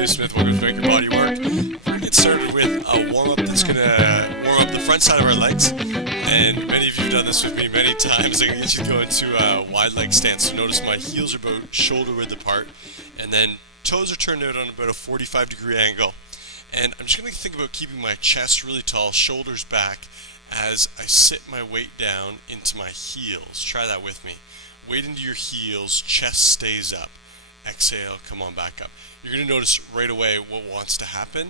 Cassie Smith. Welcome to Make Your Body Work. We're going to get started with a warm-up that's going to warm up the front side of our legs. And many of you have done this with me many times. I'm going to get you to go into a wide leg stance. So notice my heels are about shoulder width apart. And then toes are turned out on about a 45-degree angle. And I'm just going to think about keeping my chest really tall, shoulders back, as I sit my weight down into my heels. Try that with me. Weight into your heels, chest stays up. Exhale, come on back up. You're going to notice right away what wants to happen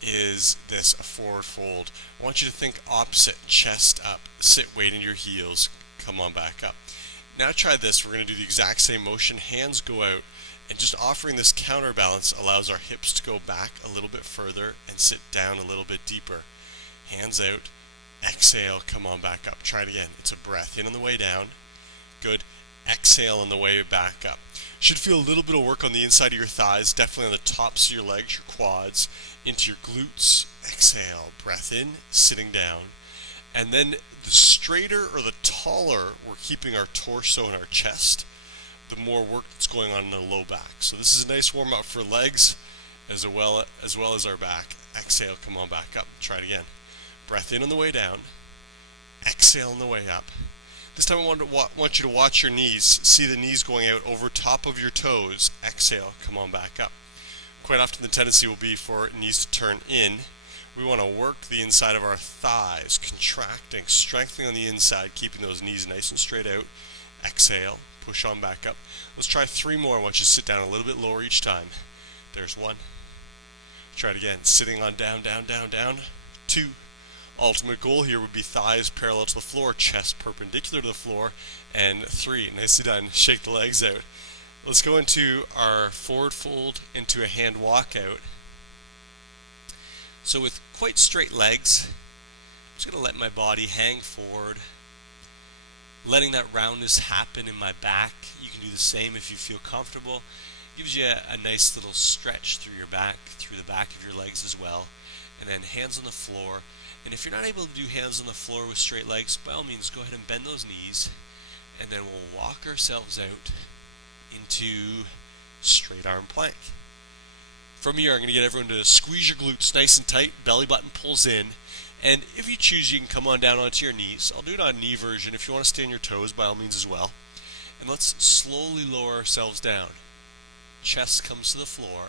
is this, a forward fold. I want you to think opposite, chest up, sit, weight in your heels, come on back up. Now try this. We're going to do the exact same motion. Hands go out, and just offering this counterbalance allows our hips to go back a little bit further and sit down a little bit deeper. Hands out, exhale, come on back up. Try it again. It's a breath in on the way down. Good. Exhale on the way back up. Should feel a little bit of work on the inside of your thighs, definitely on the tops of your legs, your quads, into your glutes. Exhale, breath in, sitting down. And then the straighter or the taller we're keeping our torso and our chest, the more work that's going on in the low back. So this is a nice warm up for legs as well as our back. Exhale, come on back up. Try it again. Breath in on the way down. Exhale on the way up. This time I want you to watch your knees. See the knees going out over top of your toes. Exhale, come on back up. Quite often the tendency will be for knees to turn in. We want to work the inside of our thighs, contracting, strengthening on the inside, keeping those knees nice and straight out. Exhale, push on back up. Let's try 3 more. I want you to sit down a little bit lower each time. There's 1. Try it again. Sitting on down, down, down, down. 2. Ultimate goal here would be thighs parallel to the floor, chest perpendicular to the floor. And 3, nicely done. Shake the legs out. Let's go into our forward fold, into a hand walkout. So with quite straight legs, I'm just going to let my body hang forward, letting that roundness happen in my back. You can do the same if you feel comfortable. Gives you a nice little stretch through your back, through the back of your legs as well. And then hands on the floor. And if you're not able to do hands on the floor with straight legs, by all means go ahead and bend those knees, and then we'll walk ourselves out into straight arm plank. From here, I'm going to get everyone to squeeze your glutes nice and tight, belly button pulls in, and if you choose, you can come on down onto your knees. I'll do it on knee version. If you want to stay on your toes, by all means as well. And let's slowly lower ourselves down. Chest comes to the floor,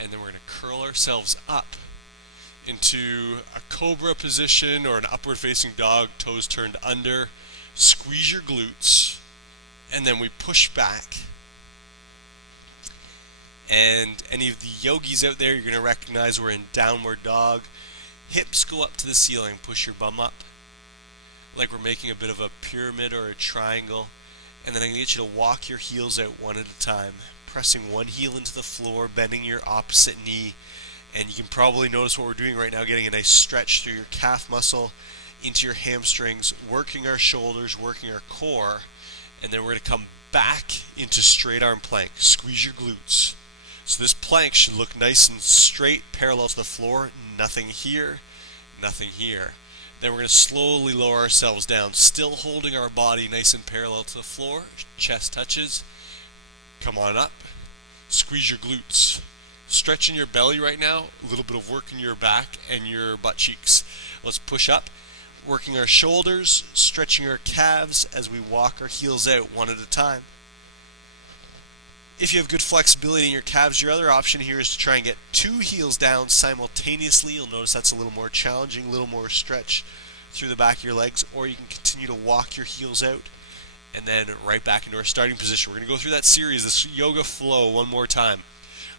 and then we're going to curl ourselves up into a cobra position or an upward facing dog, toes turned under. Squeeze your glutes, and then we push back. And any of the yogis out there, you're going to recognize we're in downward dog. Hips go up to the ceiling, push your bum up like we're making a bit of a pyramid or a triangle. And then I'm going to get you to walk your heels out one at a time, pressing one heel into the floor, bending your opposite knee. And you can probably notice what we're doing right now, getting a nice stretch through your calf muscle into your hamstrings, working our shoulders, working our core, and then we're going to come back into straight arm plank. Squeeze your glutes. So this plank should look nice and straight, parallel to the floor. Nothing here, nothing here. Then we're going to slowly lower ourselves down, still holding our body nice and parallel to the floor. Chest touches. Come on up. Squeeze your glutes. Stretching your belly right now, a little bit of work in your back and your butt cheeks. Let's push up, working our shoulders, stretching our calves as we walk our heels out one at a time. If you have good flexibility in your calves, your other option here is to try and get 2 heels down simultaneously. You'll notice that's a little more challenging, a little more stretch through the back of your legs, or you can continue to walk your heels out and then right back into our starting position. We're going to go through that series, this yoga flow, one more time.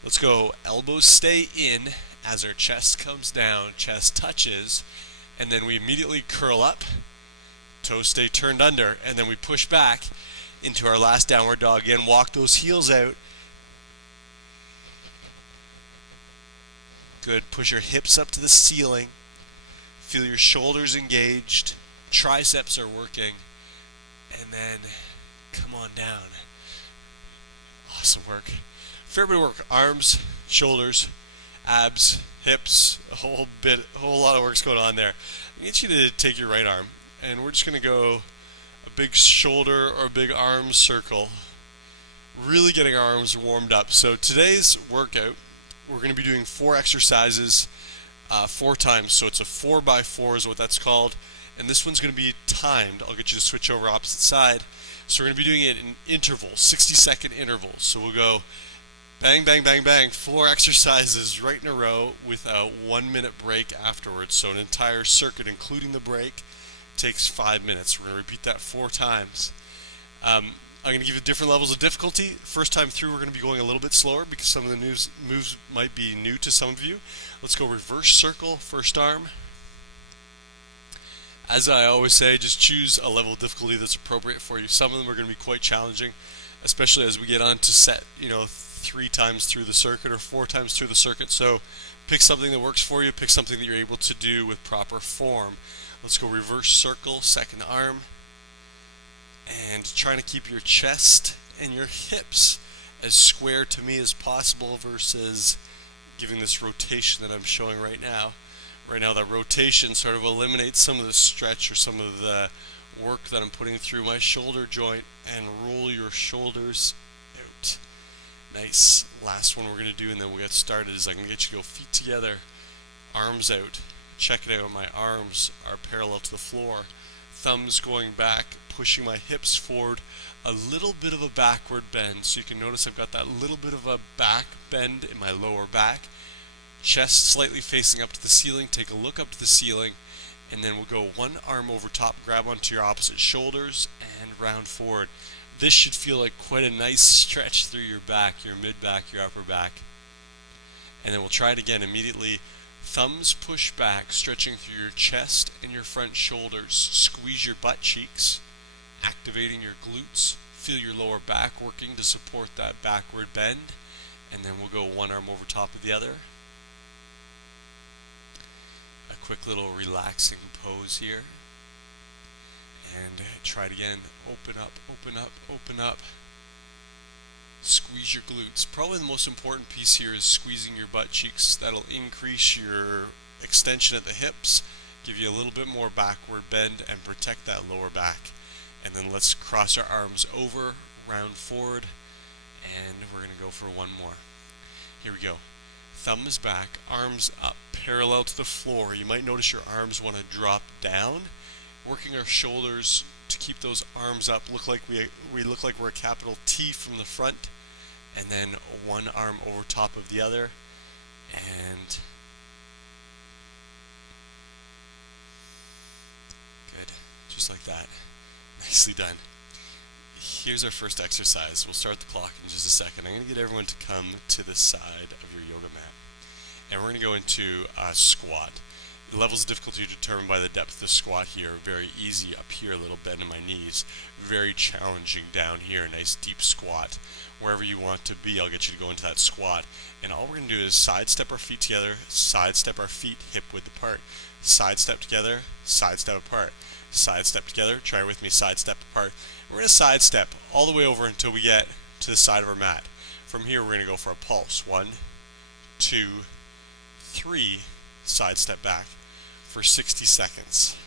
Let's go. Elbows stay in as our chest comes down, chest touches, and then we immediately curl up, toes stay turned under, and then we push back into our last downward dog. Again, walk those heels out. Good. Push your hips up to the ceiling. Feel your shoulders engaged. Triceps are working. And then come on down. Awesome work. Fair bit of work. Arms, shoulders, abs, hips, a whole lot of work's going on there. I get you to take your right arm, and we're just going to go a big shoulder or a big arm circle, really getting our arms warmed up. So today's workout, we're going to be doing 4 exercises 4 times. So it's a 4x4 is what that's called. And this one's going to be timed. I'll get you to switch over opposite side. So we're going to be doing it in intervals, 60-second intervals. So we'll go bang, bang, bang, bang, 4 exercises right in a row with a 1-minute break afterwards. So an entire circuit, including the break, takes 5 minutes. We're going to repeat that 4 times. I'm going to give you different levels of difficulty. First time through, we're going to be going a little bit slower because some of the moves might be new to some of you. Let's go reverse circle, first arm. As I always say, just choose a level of difficulty that's appropriate for you. Some of them are going to be quite challenging, especially as we get on to set, 3 times through the circuit or 4 times through the circuit. So pick something that works for you, pick something that you're able to do with proper form. Let's go reverse circle, second arm, and trying to keep your chest and your hips as square to me as possible versus giving this rotation that I'm showing right now. Right now that rotation sort of eliminates some of the stretch or some of the work that I'm putting through my shoulder joint, and roll your shoulders out. Nice. Last one we're going to do and then we'll get started is I'm going to get you to go feet together, arms out. Check it out, my arms are parallel to the floor, thumbs going back, pushing my hips forward, a little bit of a backward bend. So you can notice I've got that little bit of a back bend in my lower back. Chest slightly facing up to the ceiling. Take a look up to the ceiling, and then we'll go one arm over top, grab onto your opposite shoulders, and round forward. This should feel like quite a nice stretch through your back, your mid-back, your upper back. And then we'll try it again immediately. Thumbs push back, stretching through your chest and your front shoulders. Squeeze your butt cheeks, activating your glutes. Feel your lower back working to support that backward bend. And then we'll go one arm over top of the other. A quick little relaxing pose here. And try it again. Open up, open up, open up. Squeeze your glutes. Probably the most important piece here is squeezing your butt cheeks. That'll increase your extension at the hips, give you a little bit more backward bend, and protect that lower back. And then let's cross our arms over, round forward, and we're going to go for one more. Here we go. Thumbs back, arms up, parallel to the floor. You might notice your arms want to drop down. Working our shoulders to keep those arms up. Look like we look like we're a capital T from the front, and then one arm over top of the other, and good, just like that. Nicely done. Here's our first exercise. We'll start the clock in just a second. I'm going to get everyone to come to the side of your yoga mat, and we're going to go into a squat. The levels of difficulty are determined by the depth of the squat here. Very easy up here, a little bend in my knees. Very challenging down here, nice deep squat. Wherever you want to be, I'll get you to go into that squat. And all we're going to do is sidestep our feet together, sidestep our feet hip width apart. Sidestep together, sidestep apart. Sidestep together, try with me, sidestep apart. We're going to sidestep all the way over until we get to the side of our mat. From here, we're going to go for a pulse. 1, 2, 3, sidestep back for 60 seconds.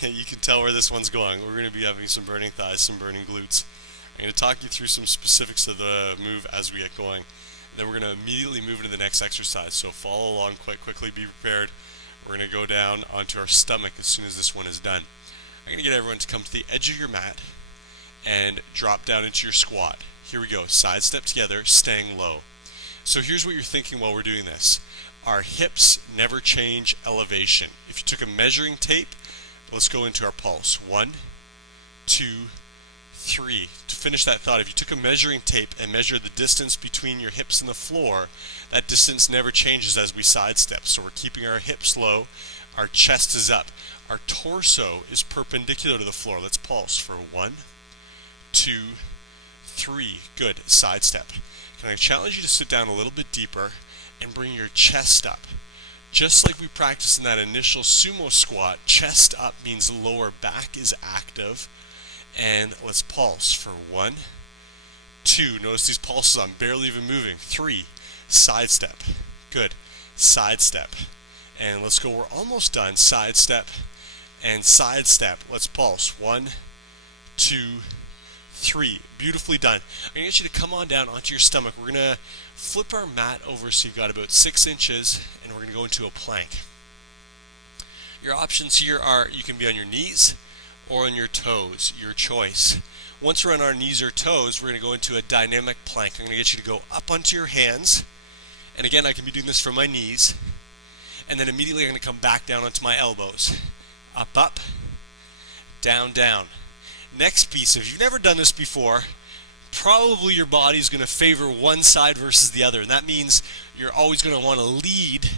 You can tell where this one's going. We're going to be having some burning thighs, some burning glutes. I'm going to talk you through some specifics of the move as we get going. Then we're going to immediately move into the next exercise. So follow along quite quickly, be prepared. We're going to go down onto our stomach as soon as this one is done. I'm going to get everyone to come to the edge of your mat and drop down into your squat. Here we go. Sidestep together, staying low. So here's what you're thinking while we're doing this. Our hips never change elevation. If you took a measuring tape, let's go into our pulse. 1, 2, 3. To finish that thought, if you took a measuring tape and measured the distance between your hips and the floor, that distance never changes as we sidestep. So we're keeping our hips low, our chest is up, our torso is perpendicular to the floor. Let's pulse for 1, 2, 3. Good. Sidestep. Can I challenge you to sit down a little bit deeper and bring your chest up? Just like we practiced in that initial sumo squat, chest up means lower back is active. And let's pulse for 1, 2. Notice these pulses, I'm barely even moving. 3. Sidestep. Good. Sidestep. And let's go, we're almost done. Sidestep and sidestep. Let's pulse. 1, 2, 3. Beautifully done. I'm going to get you to come on down onto your stomach. We're going to flip our mat over so you've got about 6 inches, and we're going to go into a plank. Your options here are you can be on your knees or on your toes, your choice. Once we're on our knees or toes, we're going to go into a dynamic plank. I'm going to get you to go up onto your hands, and again, I can be doing this from my knees, and then immediately I'm going to come back down onto my elbows. Up, up, down, down. Next piece, if you've never done this before, probably your body is going to favor one side versus the other, and that means you're always going to want to lead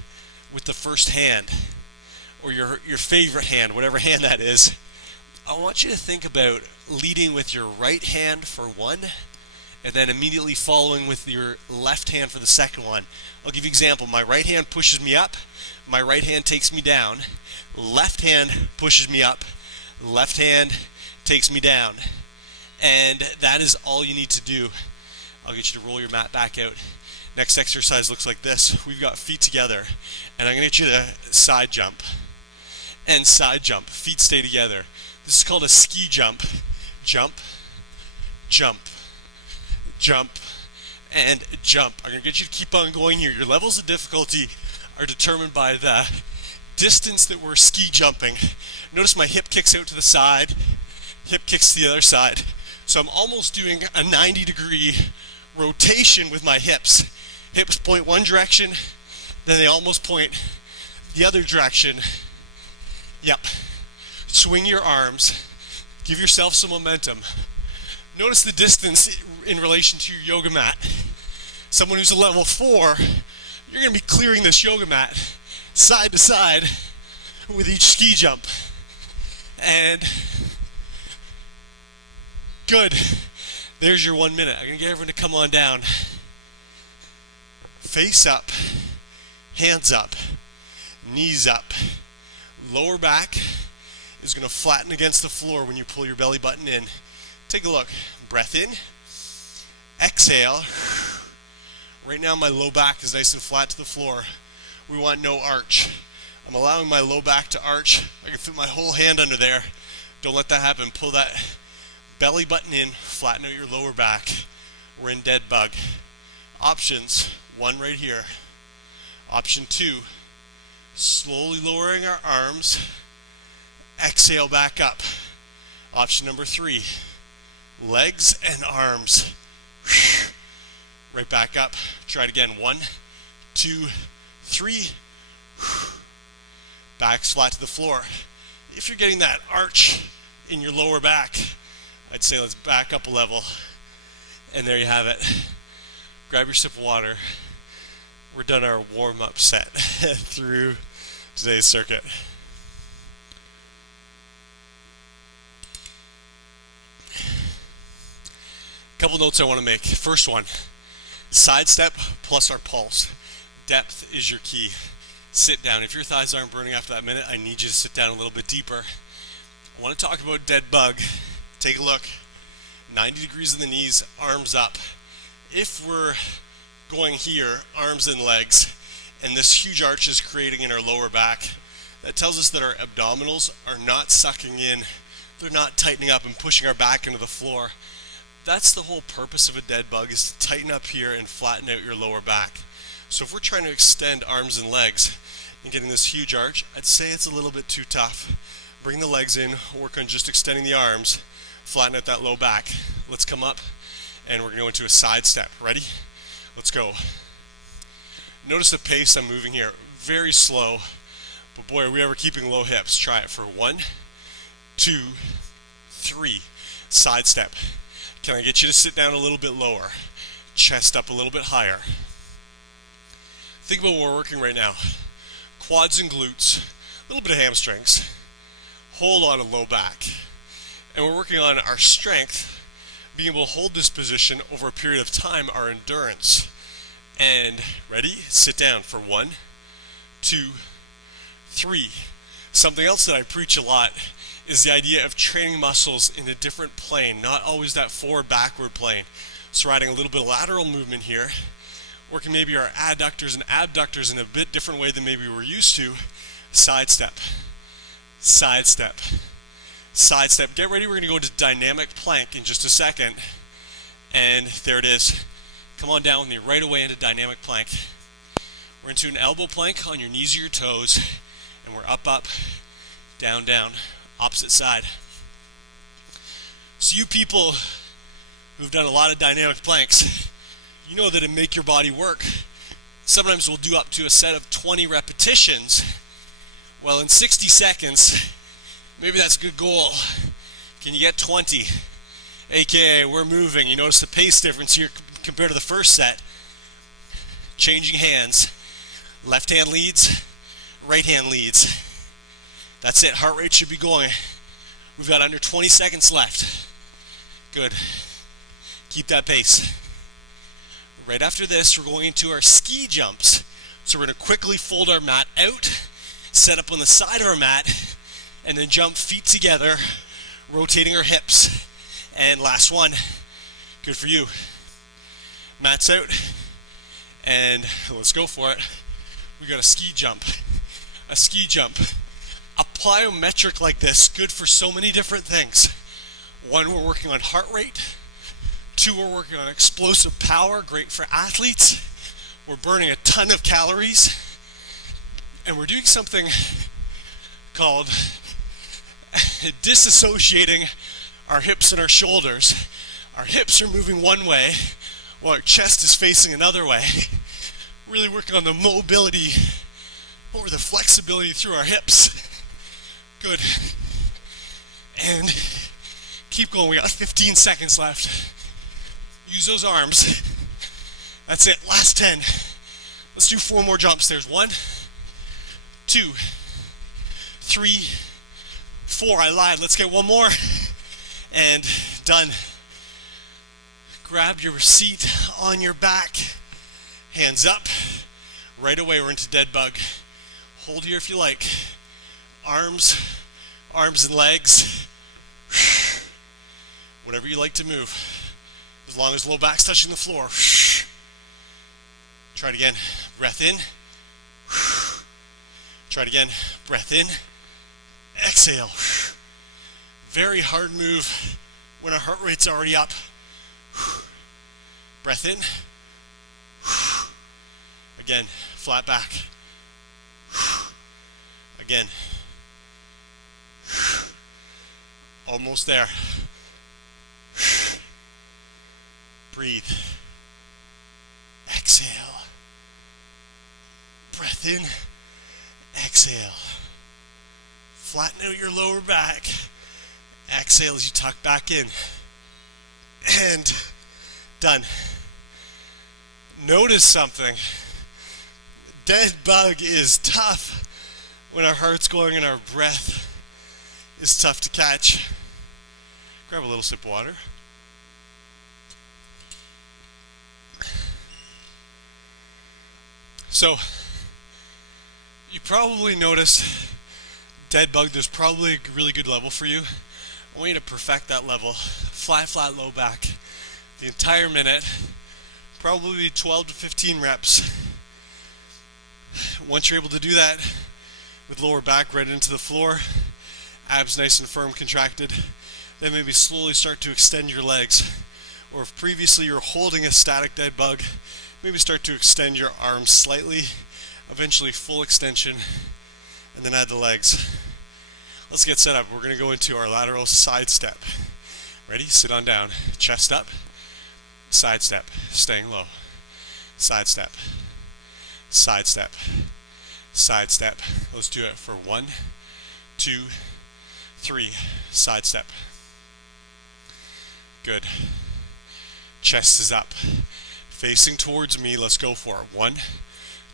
with the first hand, or your favorite hand, whatever hand that is. I want you to think about leading with your right hand for one, and then immediately following with your left hand for the second one. I'll give you an example. My right hand pushes me up, my right hand takes me down, left hand pushes me up, left hand takes me down. And that is all you need to do. I'll get you to roll your mat back out. Next exercise looks like this. We've got feet together, and I'm going to get you to side jump and side jump. Feet stay together. This is called a ski jump. Jump, jump, jump, and jump. I'm going to get you to keep on going here. Your levels of difficulty are determined by the distance that we're ski jumping. Notice my hip kicks out to the side, hip kicks to the other side. So I'm almost doing a 90-degree rotation with my hips. Hips point one direction, then they almost point the other direction. Yep. Swing your arms. Give yourself some momentum. Notice the distance in relation to your yoga mat. Someone who's a level 4, you're going to be clearing this yoga mat side to side with each ski jump. And good. There's your 1 minute. I'm going to get everyone to come on down. Face up, hands up, knees up. Lower back is going to flatten against the floor when you pull your belly button in. Take a look. Breath in. Exhale. Right now my low back is nice and flat to the floor. We want no arch. I'm allowing my low back to arch. I can fit my whole hand under there. Don't let that happen. Pull that belly button in, flatten out your lower back. We're in dead bug. Options, 1 right here. Option 2, slowly lowering our arms. Exhale back up. Option number 3, legs and arms. Right back up. Try it again. 1, 2, 3. Back's flat to the floor. If you're getting that arch in your lower back, I'd say let's back up a level. And there you have it. Grab your sip of water. We're done our warm-up set through today's circuit. Couple notes I want to make. First one, side step plus our pulse. Depth is your key. Sit down. If your thighs aren't burning after that minute, I need you to sit down a little bit deeper. I want to talk about dead bug. Take a look. 90 degrees in the knees, arms up. If we're going here, arms and legs, and this huge arch is creating in our lower back, that tells us that our abdominals are not sucking in. They're not tightening up and pushing our back into the floor. That's the whole purpose of a dead bug, is to tighten up here and flatten out your lower back. So if we're trying to extend arms and legs and getting this huge arch, I'd say it's a little bit too tough. Bring the legs in, work on just extending the arms, flatten out that low back. Let's come up and we're going to go into a side step. Ready? Let's go. Notice the pace I'm moving here. Very slow, but boy, are we ever keeping low hips. Try it for 1, 2, 3. Side step. Can I get you to sit down a little bit lower? Chest up a little bit higher. Think about what we're working right now. Quads and glutes, a little bit of hamstrings, whole lot of low back. And we're working on our strength, being able to hold this position over a period of time, our endurance. And ready? Sit down for 1, 2, 3. Something else that I preach a lot is the idea of training muscles in a different plane, not always that forward-backward plane. So we're adding a little bit of lateral movement here, working maybe our adductors and abductors in a bit different way than maybe we're used to. Side step, side step, side step. Get ready, we're gonna go into dynamic plank in just a second. And there it is. Come on down with me right away into dynamic plank. We're into an elbow plank on your knees or your toes, and we're up, up, down, down, opposite side. So you people who've done a lot of dynamic planks, you know that to make your body work, sometimes we'll do up to a set of 20 repetitions. Well, in 60 seconds, maybe that's a good goal. Can you get 20? AKA, we're moving. You notice the pace difference here compared to the first set. Changing hands. Left hand leads, right hand leads. That's it. Heart rate should be going. We've got under 20 seconds left. Good. Keep that pace. Right after this, we're going into our ski jumps. So we're going to quickly fold our mat out, set up on the side of our mat, and then jump feet together, rotating our hips. And last one. Good for you. Mats out, and let's go for it. We got a ski jump. A ski jump. A plyometric like this, good for so many different things. One, we're working on heart rate. Two, we're working on explosive power, great for athletes. We're burning a ton of calories. And we're doing something called disassociating our hips and our shoulders. Our hips are moving one way, while our chest is facing another way. Really working on the mobility or the flexibility through our hips. Good. And keep going. We got 15 seconds left. Use those arms. That's it. Last 10. Let's do 4 more jumps. There's 1, 2, 3, 4. I lied. Let's get one more. And done. Grab your seat on your back. Hands up. Right away, we're into dead bug. Hold here if you like. Arms and legs. Whatever you like to move. As long as low back's touching the floor. Try it again. Breath in. Try it again. Breath in. Exhale. Very hard move when our heart rate's already up. Breath in. Again, flat back. Again. Almost there. Breathe. Exhale. Breath in. Exhale. Flatten out your lower back. Exhale as you tuck back in. And done. Notice something. Dead bug is tough when our heart's going and our breath is tough to catch. Grab a little sip of water. So, you probably noticed dead bug, there's probably a really good level for you. I want you to perfect that level. Flat, low back. The entire minute. Probably 12 to 15 reps. Once you're able to do that, with lower back right into the floor, abs nice and firm, contracted, then maybe slowly start to extend your legs. Or if previously you're holding a static dead bug, maybe start to extend your arms slightly, eventually full extension, and then add the legs. Let's get set up. We're going to go into our lateral side step. Ready? Sit on down. Chest up. Side step. Staying low. Side step. Side step. Side step. Let's do it for 1, 2, 3. Side step. Good. Chest is up. Facing towards me. Let's go for it. 1,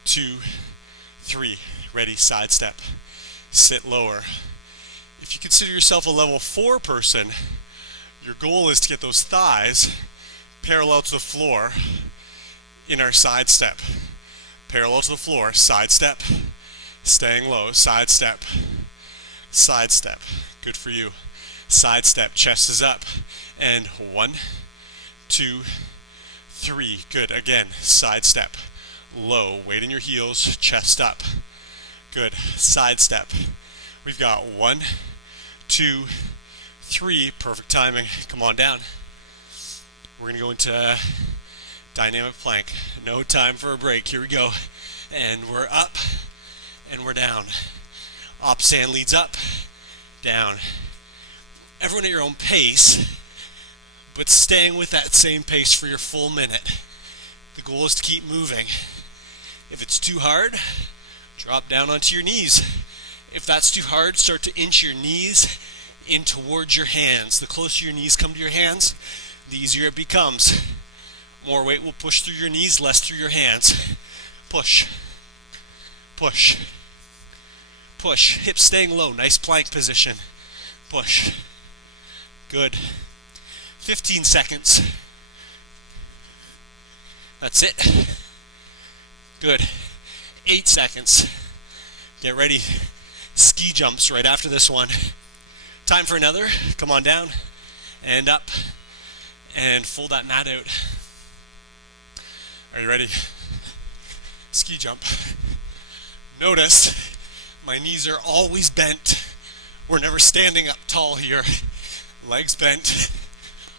2, 3. Ready? Side step. Sit lower. If you consider yourself a level 4 person, your goal is to get those thighs parallel to the floor in our side step. Parallel to the floor, side step, staying low, side step, side step. Good for you. Side step, chest is up, and 1, 2, 3. Good. Again, side step, low, weight in your heels, chest up. Good. Side step. We've got 1, 2, 3, perfect timing. Come on down. We're going to go into dynamic plank. No time for a break. Here we go. And we're up and we're down. Opposite hand leads up, down. Everyone at your own pace, but staying with that same pace for your full minute. The goal is to keep moving. If it's too hard, drop down onto your knees. If that's too hard, start to inch your knees in towards your hands. The closer your knees come to your hands, the easier it becomes. More weight will push through your knees, less through your hands. Push, push, push. Hips staying low, nice plank position. Push. Good. 15 seconds. That's it. Good. 8 seconds. Get ready. Ski jumps right after this one. Time for another. Come on down and up and fold that mat out. Are you ready? Ski jump. Notice my knees are always bent. We're never standing up tall here. Legs bent.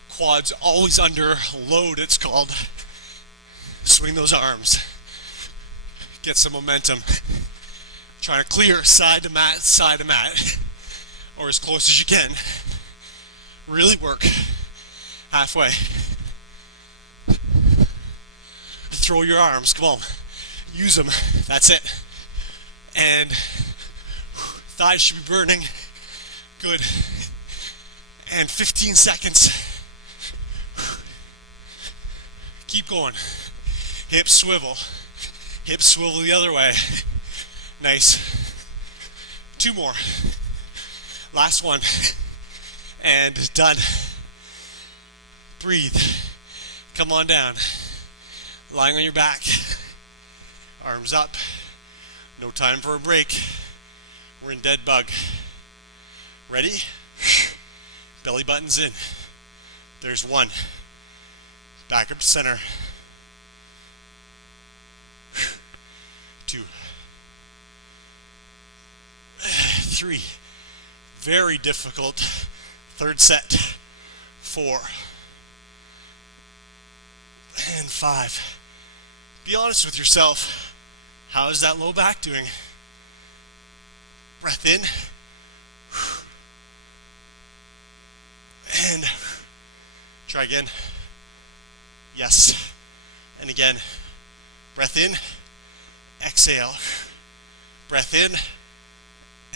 Quads always under load, it's called. Swing those arms. Get some momentum. Trying to clear side to mat, or as close as you can. Really work. Halfway. Throw your arms, come on. Use them, that's it. And thighs should be burning. Good. And 15 seconds. Keep going. Hips swivel. Hips swivel the other way. Nice. 2 more. Last one. And done. Breathe. Come on down. Lying on your back. Arms up. No time for a break. We're in dead bug. Ready? Belly buttons in. There's 1. Back up to center. 2. 3. Very difficult. 3rd set. 4. And 5. Be honest with yourself. How is that low back doing? Breath in. And try again. Yes. And again. Breath in. Exhale. Breath in.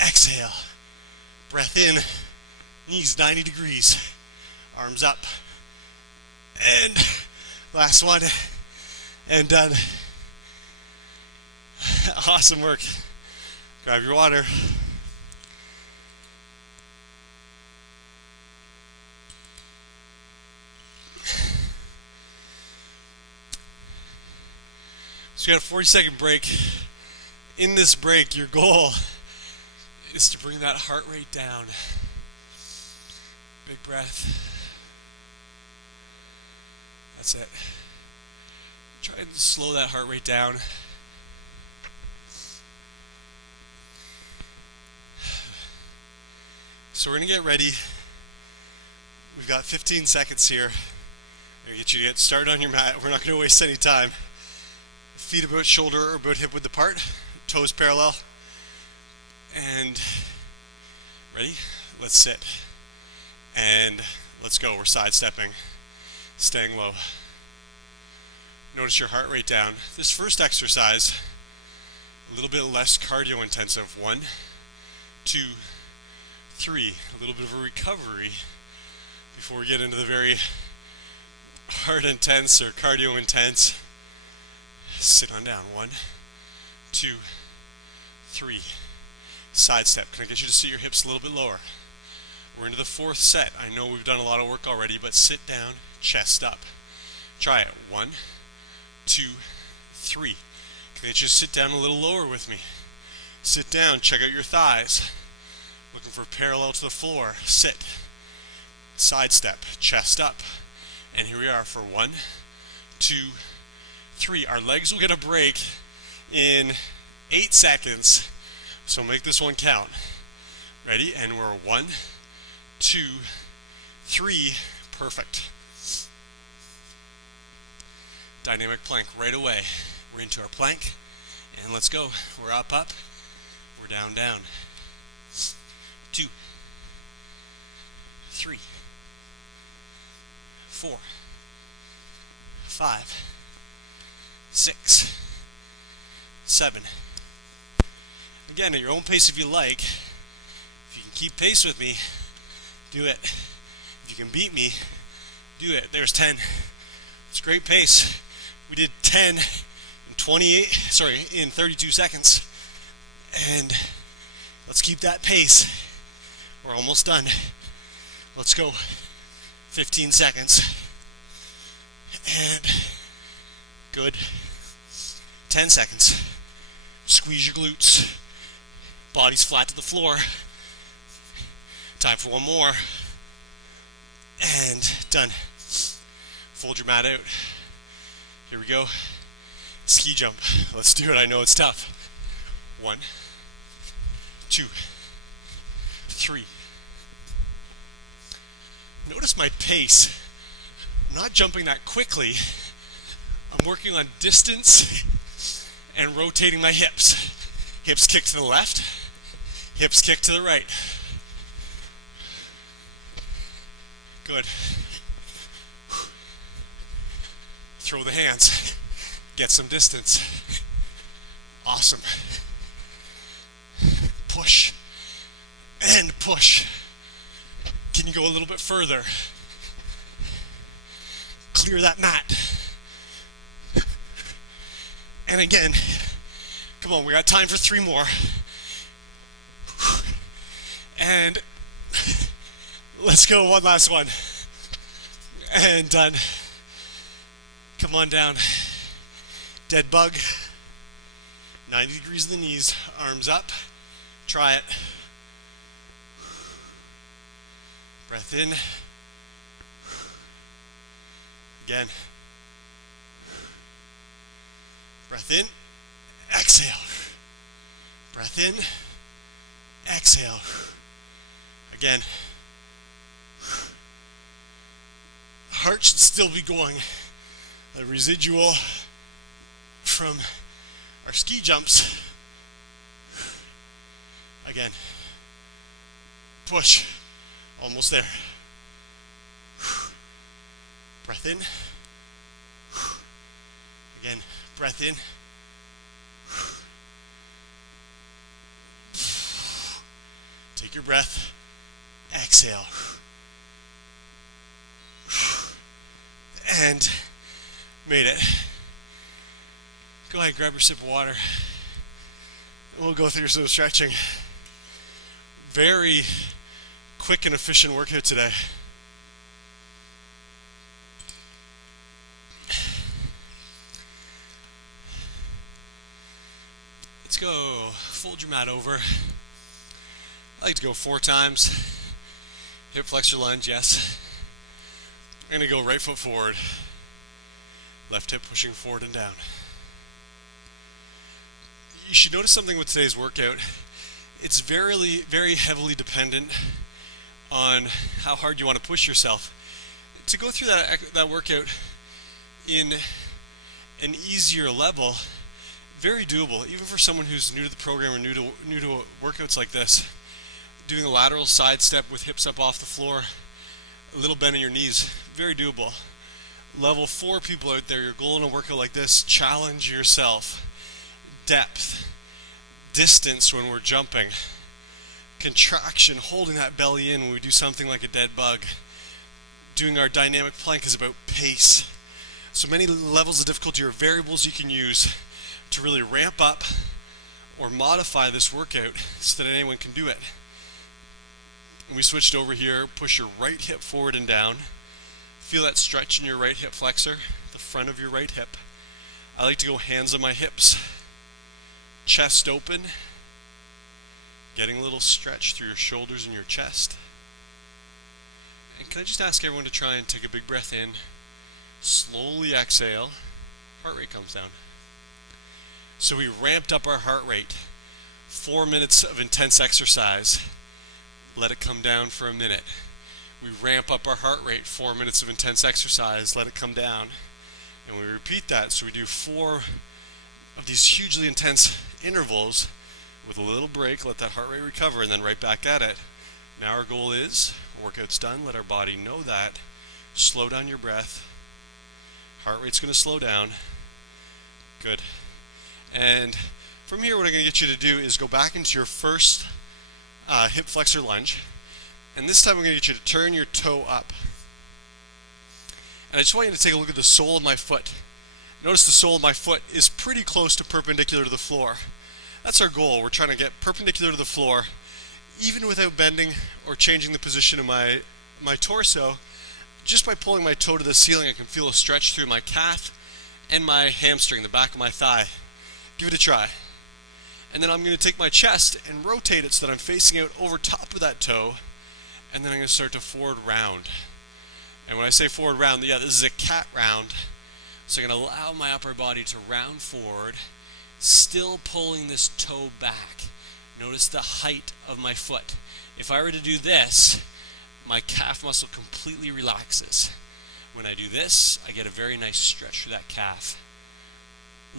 Exhale. Breath in. Knees 90 degrees. Arms up. And last one. And done. Awesome work. Grab your water. So you got a 40-second break. In this break, your goal is to bring that heart rate down. Big breath. That's it. Try and slow that heart rate down. So we're going to get ready. We've got 15 seconds here. We're going to get you to get started on your mat. We're not going to waste any time. Feet about shoulder or about hip width apart. Toes parallel. And ready? Let's sit. And let's go. We're sidestepping. Staying low. Notice your heart rate down. This first exercise, a little bit less cardio intensive. 1, 2, 3. A little bit of a recovery before we get into the very hard intense or cardio intense. Sit on down. 1, 2, 3. Side step. Can I get you to sit your hips a little bit lower? We're into the 4th set. I know we've done a lot of work already, but sit down, chest up. Try it. 1, 2, 3. Can I get you to sit down a little lower with me? Sit down. Check out your thighs. Looking for parallel to the floor. Sit. Side step. Chest up. And here we are for 1, 2, 3. Our legs will get a break in 8 seconds. So make this one count. Ready? And we're 1, 2, 3, perfect. Dynamic plank right away. We're into our plank, and let's go. We're up, up, we're down, down. 2, 3, 4, 5, 6, 7. Again, at your own pace if you like. If you can keep pace with me, do it. If you can beat me, do it. There's 10. It's great pace. We did 10 in 32 seconds. And let's keep that pace. We're almost done. Let's go. 15 seconds. And good. 10 seconds. Squeeze your glutes. Body's flat to the floor. Time for one more. And done. Fold your mat out. Here we go. Ski jump. Let's do it. I know it's tough. 1, 2, 3. Notice my pace. I'm not jumping that quickly. I'm working on distance and rotating my hips. Hips kick to the left. Hips kick to the right. Good. Throw the hands. Get some distance. Awesome. Push and push. Can you go a little bit further? Clear that mat. And again, come on, we got time for 3 more. And let's go, one last one. And done. Come on down. Dead bug. 90 degrees in the knees. Arms up. Try it. Breath in. Again. Breath in. Exhale. Breath in. Exhale. Again. Heart should still be going. The residual from our ski jumps. Again. Push. Almost there. Breath in. Again. Breath in. Take your breath. Exhale. And made it. Go ahead, grab your sip of water. We'll go through some stretching. Very quick and efficient workout today. Let's go. Fold your mat over. I like to go 4 times. Hip flexor lunge, yes. I'm going to go right foot forward. Left hip pushing forward and down. You should notice something with today's workout. It's very heavily dependent on how hard you want to push yourself. To go through that workout in an easier level, very doable, even for someone who's new to the program or new to workouts like this. Doing a lateral side step with hips up off the floor, a little bend in your knees, very doable. Level 4 people out there, your goal in a workout like this, challenge yourself. Depth, distance when we're jumping, contraction, holding that belly in when we do something like a dead bug. Doing our dynamic plank is about pace. So many levels of difficulty or variables you can use to really ramp up or modify this workout so that anyone can do it. And we switched over here. Push your right hip forward and down. Feel that stretch in your right hip flexor, the front of your right hip. I like to go hands on my hips, chest open, getting a little stretch through your shoulders and your chest. And can I just ask everyone to try and take a big breath in, slowly exhale, heart rate comes down. So we ramped up our heart rate. 4 minutes of intense exercise. Let it come down for a minute. we ramp up our heart rate, 4 minutes of intense exercise, let it come down, and we repeat that. So we do 4 of these hugely intense intervals with a little break, let that heart rate recover, and then right back at it. Now our goal is, workout's done, let our body know that, slow down your breath, heart rate's going to slow down, good. And from here what I'm going to get you to do is go back into your first hip flexor lunge, and this time I'm going to get you to turn your toe up. And I just want you to take a look at the sole of my foot. Notice the sole of my foot is pretty close to perpendicular to the floor. That's our goal. We're trying to get perpendicular to the floor, even without bending or changing the position of my torso. Just by pulling my toe to the ceiling, I can feel a stretch through my calf and my hamstring, the back of my thigh. Give it a try. And then I'm going to take my chest and rotate it so that I'm facing out over top of that toe, and then I'm going to start to forward round. And when I say forward round, yeah, this is a cat round. So I'm going to allow my upper body to round forward, still pulling this toe back. Notice the height of my foot. If I were to do this, my calf muscle completely relaxes. When I do this, I get a very nice stretch through that calf.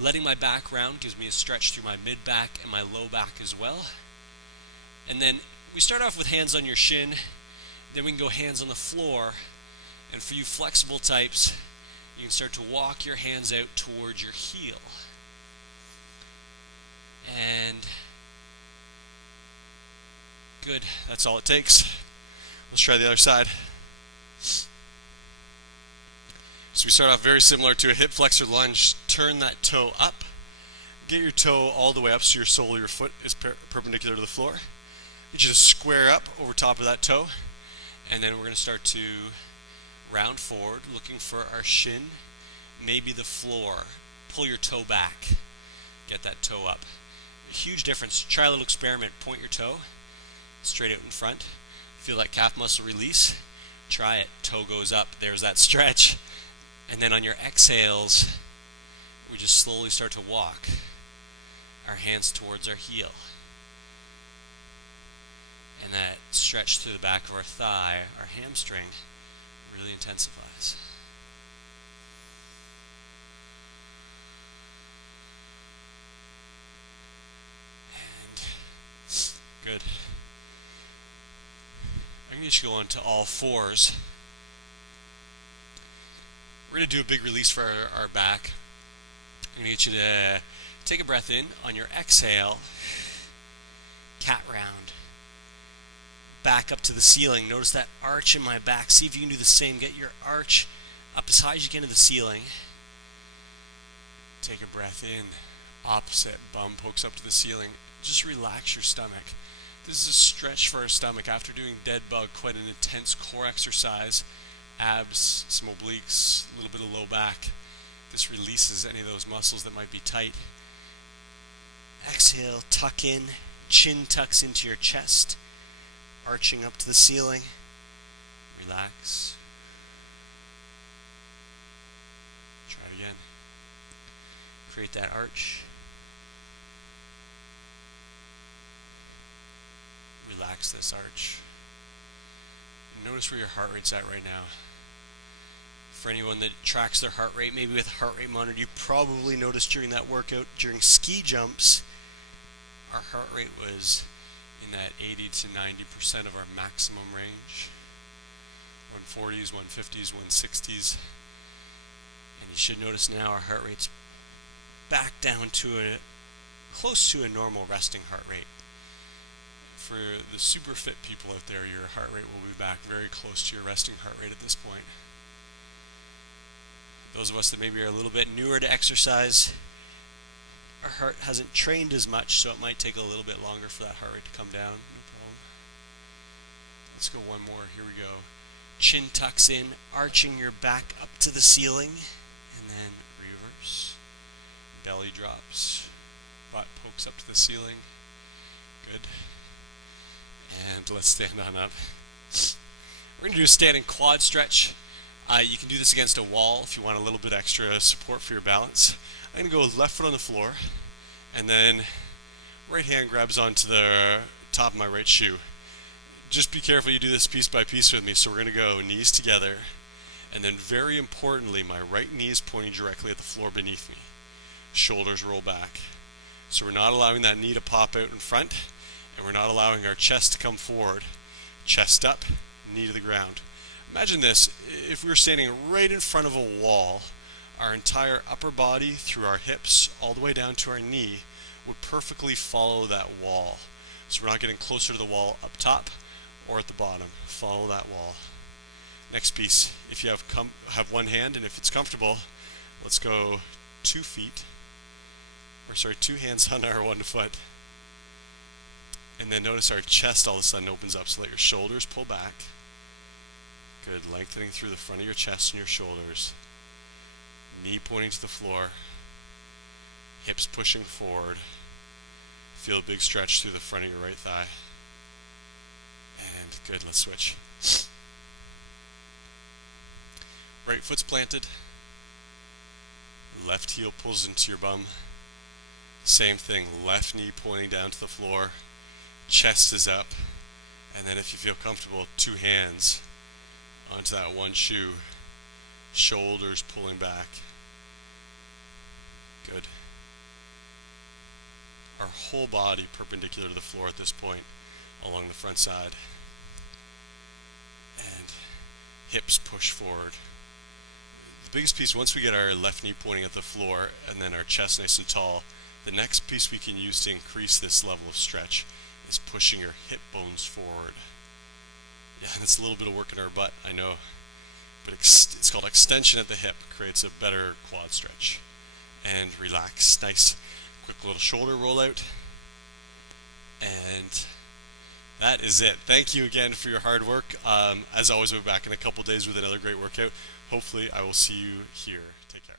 Letting my back round gives me a stretch through my mid-back and my low back as well. And then we start off with hands on your shin, then we can go hands on the floor. And for you flexible types, you can start to walk your hands out towards your heel. And good, that's all it takes. Let's try the other side. So we start off very similar to a hip flexor lunge. Turn that toe up. Get your toe all the way up so your sole of your foot is perpendicular to the floor. Get you to square up over top of that toe. And then we're going to start to round forward, looking for our shin, maybe the floor. Pull your toe back. Get that toe up. A huge difference. Try a little experiment. Point your toe straight out in front. Feel that calf muscle release. Try it. Toe goes up. There's that stretch. And then on your exhales, we just slowly start to walk our hands towards our heel. And that stretch through the back of our thigh, our hamstring, really intensifies. And good. I'm going to go on to all fours. We're going to do a big release for our back. I'm going to get you to take a breath in. On your exhale, cat round. Back up to the ceiling. Notice that arch in my back. See if you can do the same. Get your arch up as high as you can to the ceiling. Take a breath in. Opposite. Bum pokes up to the ceiling. Just relax your stomach. This is a stretch for our stomach after doing dead bug, quite an intense core exercise. Abs, some obliques, a little bit of low back. This releases any of those muscles that might be tight. Exhale, tuck in, chin tucks into your chest, arching up to the ceiling. Relax. Try it again. Create that arch. Relax this arch. Notice where your heart rate's at right now. For anyone that tracks their heart rate, maybe with a heart rate monitor, you probably noticed during that workout, during ski jumps, our heart rate was in that 80 to 90% of our maximum range. 140s, 150s, 160s. And you should notice now our heart rate's back down to close to a normal resting heart rate. For the super fit people out there, your heart rate will be back very close to your resting heart rate at this point. Those of us that maybe are a little bit newer to exercise, our heart hasn't trained as much, so it might take a little bit longer for that heart rate to come down. No problem. Let's go one more. Here we go. Chin tucks in, arching your back up to the ceiling, and then reverse. Belly drops. Butt pokes up to the ceiling. Good. And let's stand on up. We're going to do a standing quad stretch. You can do this against a wall if you want a little bit extra support for your balance. I'm going to go left foot on the floor, and then right hand grabs onto the top of my right shoe. just be careful you do this piece by piece with me. So we're going to go knees together, and then very importantly, my right knee is pointing directly at the floor beneath me. Shoulders roll back. So we're not allowing that knee to pop out in front, and we're not allowing our chest to come forward. Chest up, knee to the ground. Imagine this, if we were standing right in front of a wall, our entire upper body through our hips all the way down to our knee would perfectly follow that wall. So we're not getting closer to the wall up top or at the bottom. Follow that wall. Next piece, if you have one hand and if it's comfortable, let's go 2 hands on our 1 foot. And then notice our chest all of a sudden opens up, so let your shoulders pull back. Good, lengthening through the front of your chest and your shoulders. Knee pointing to the floor. Hips pushing forward. Feel a big stretch through the front of your right thigh. And good, let's switch. Right foot's planted. Left heel pulls into your bum. Same thing, left knee pointing down to the floor. Chest is up. And then if you feel comfortable, 2 hands onto that 1 shoe. Shoulders pulling back. Good. Our whole body perpendicular to the floor at this point along the front side. And hips push forward. The biggest piece, once we get our left knee pointing at the floor and then our chest nice and tall, the next piece we can use to increase this level of stretch is pushing your hip bones forward. Yeah, that's a little bit of work in our butt, I know. But it's called extension at the hip. Creates a better quad stretch. And relax. Nice. Quick little shoulder roll out. And that is it. Thank you again for your hard work. As always, we'll be back in a couple days with another great workout. Hopefully, I will see you here. Take care.